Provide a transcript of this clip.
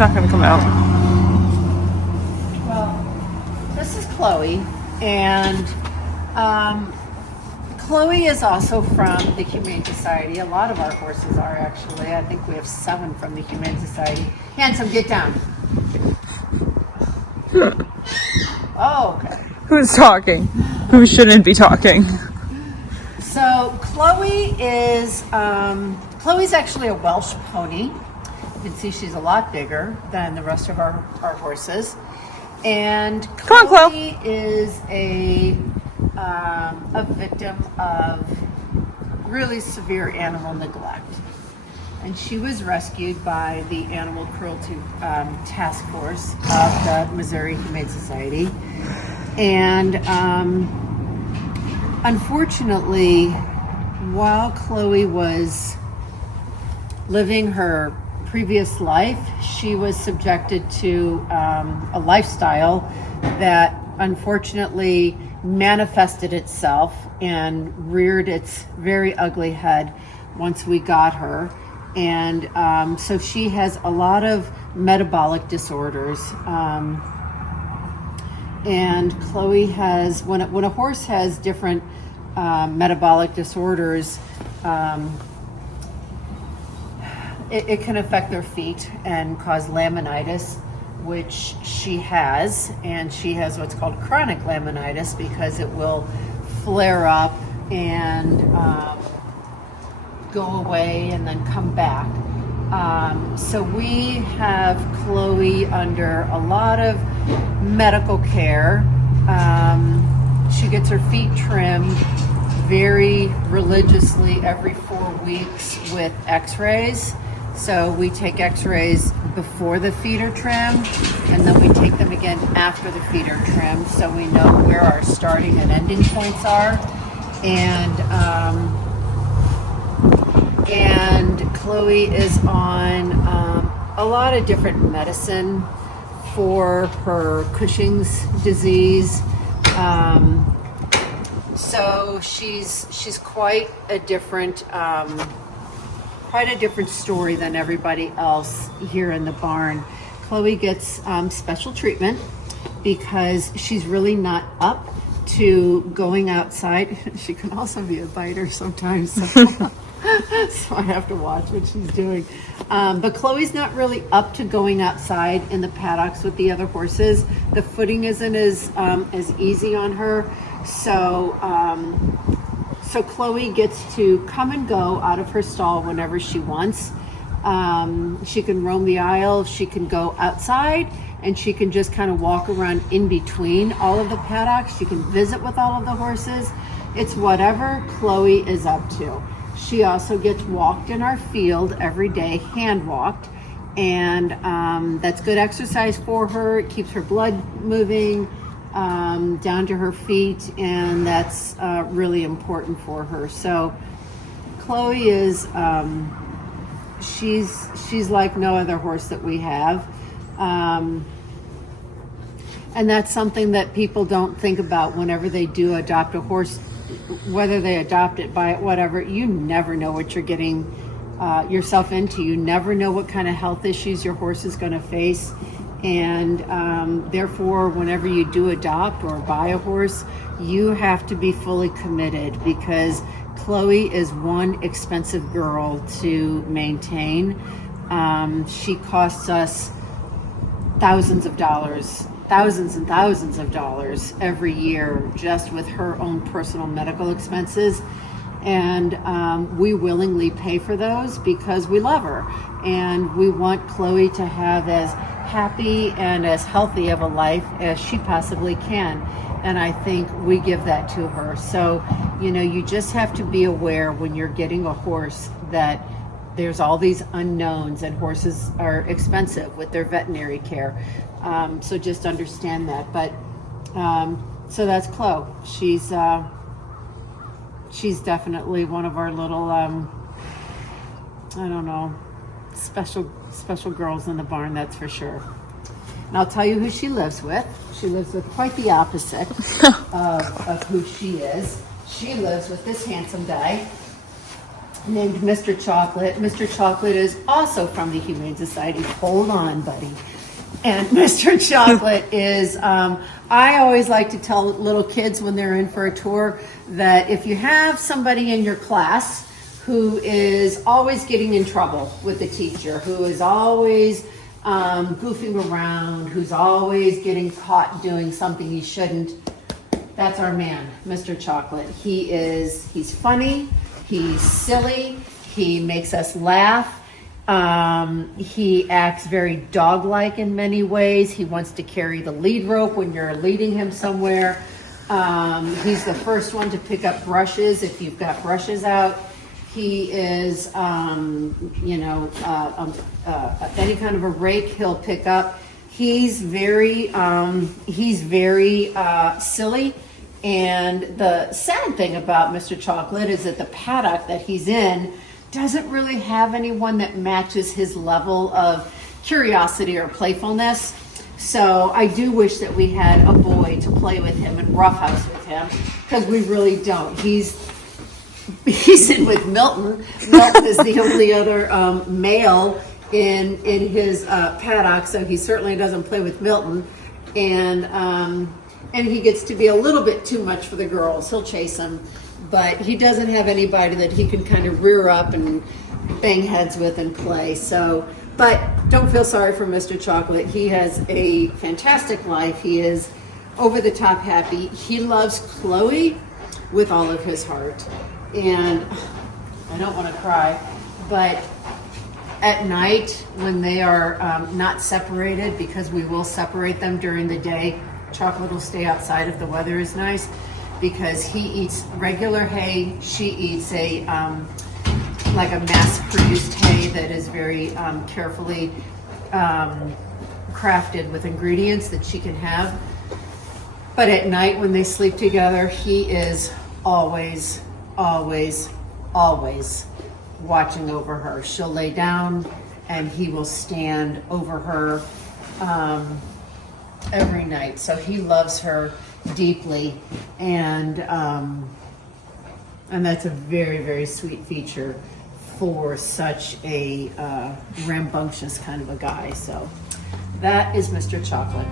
not going to come out. Well, this is Chloe, and Chloe is also from the Humane Society. A lot of our horses are, actually. I think we have 7 from the Humane Society. Handsome, get down. Oh, okay. Who's talking? Who shouldn't be talking? So Chloe is Chloe's actually a Welsh pony. You can see she's a lot bigger than the rest of our horses. And Chloe is a victim of really severe animal neglect. And she was rescued by the Animal Cruelty Task Force of the Missouri Humane Society. And unfortunately, while Chloe was living her previous life, she was subjected to a lifestyle that unfortunately manifested itself and reared its very ugly head once we got her. And so she has a lot of metabolic disorders. And Chloe has, when a horse has different metabolic disorders, it can affect their feet and cause laminitis, which she has. And she has what's called chronic laminitis because it will flare up and go away and then come back. So we have Chloe under a lot of medical care. She gets her feet trimmed very religiously every 4 weeks with x-rays. So we take x-rays before the feet are trimmed, and then we take them again after the feet are trimmed, so we know where our starting and ending points are. And Chloe is on a lot of different medicine for her Cushing's disease. So she's quite a different story than everybody else here in the barn. Chloe gets special treatment because she's really not up to going outside. She can also be a biter sometimes. So I have to watch what she's doing. But Chloe's not really up to going outside in the paddocks with the other horses. The footing isn't as easy on her. So Chloe gets to come and go out of her stall whenever she wants. She can roam the aisle, she can go outside, and she can just kind of walk around in between all of the paddocks. She can visit with all of the horses. It's whatever Chloe is up to. She also gets walked in our field every day, hand walked, and that's good exercise for her. It keeps her blood moving down to her feet, and that's really important for her. So Chloe is she's like no other horse that we have, and that's something that people don't think about whenever they do adopt a horse. Whether they adopt it, buy it, whatever, you never know what you're getting yourself into. You never know what kind of health issues your horse is going to face. And therefore, whenever you do adopt or buy a horse, you have to be fully committed, because Chloe is one expensive girl to maintain. She costs us thousands and thousands of dollars every year just with her own personal medical expenses. And we willingly pay for those because we love her, and we want Chloe to have as happy and as healthy of a life as she possibly can. And I think we give that to her. So, you just have to be aware when you're getting a horse that there's all these unknowns, and horses are expensive with their veterinary care. So just understand that. But so that's Chloe. She's definitely one of our little special girls in the barn, that's for sure. And I'll tell you who she lives with. She lives with quite the opposite of who she is. She lives with this handsome guy. named Mr. Chocolate. Mr. Chocolate is also from the Humane Society. Hold on, buddy. And Mr. Chocolate is, I always like to tell little kids when they're in for a tour that if you have somebody in your class who is always getting in trouble with the teacher, who is always goofing around, who's always getting caught doing something he shouldn't, that's our man, Mr. Chocolate. He's funny, he's silly, he makes us laugh. He acts very dog-like in many ways. He wants to carry the lead rope when you're leading him somewhere. He's the first one to pick up brushes if you've got brushes out. He is, any kind of a rake he'll pick up. He's very silly. And the sad thing about Mr. Chocolate is that the paddock that he's in doesn't really have anyone that matches his level of curiosity or playfulness. So I do wish that we had a boy to play with him and roughhouse with him, because we really don't. He's in with Milton. Milton is the only other male in his paddock, so he certainly doesn't play with Milton. And he gets to be a little bit too much for the girls. He'll chase them, but he doesn't have anybody that he can kind of rear up and bang heads with and play. So, but don't feel sorry for Mr. Chocolate. He has a fantastic life. He is over the top happy. He loves Chloe with all of his heart. And I don't want to cry, but at night when they are not separated, because we will separate them during the day, Chocolate will stay outside if the weather is nice, because he eats regular hay. She eats a like a mass-produced hay that is very carefully crafted with ingredients that she can have. But at night when they sleep together, he is always watching over her. She'll lay down and he will stand over her every night. So he loves her deeply, and that's a very, very sweet feature for such a rambunctious kind of a guy. So that is Mr. Chocolate.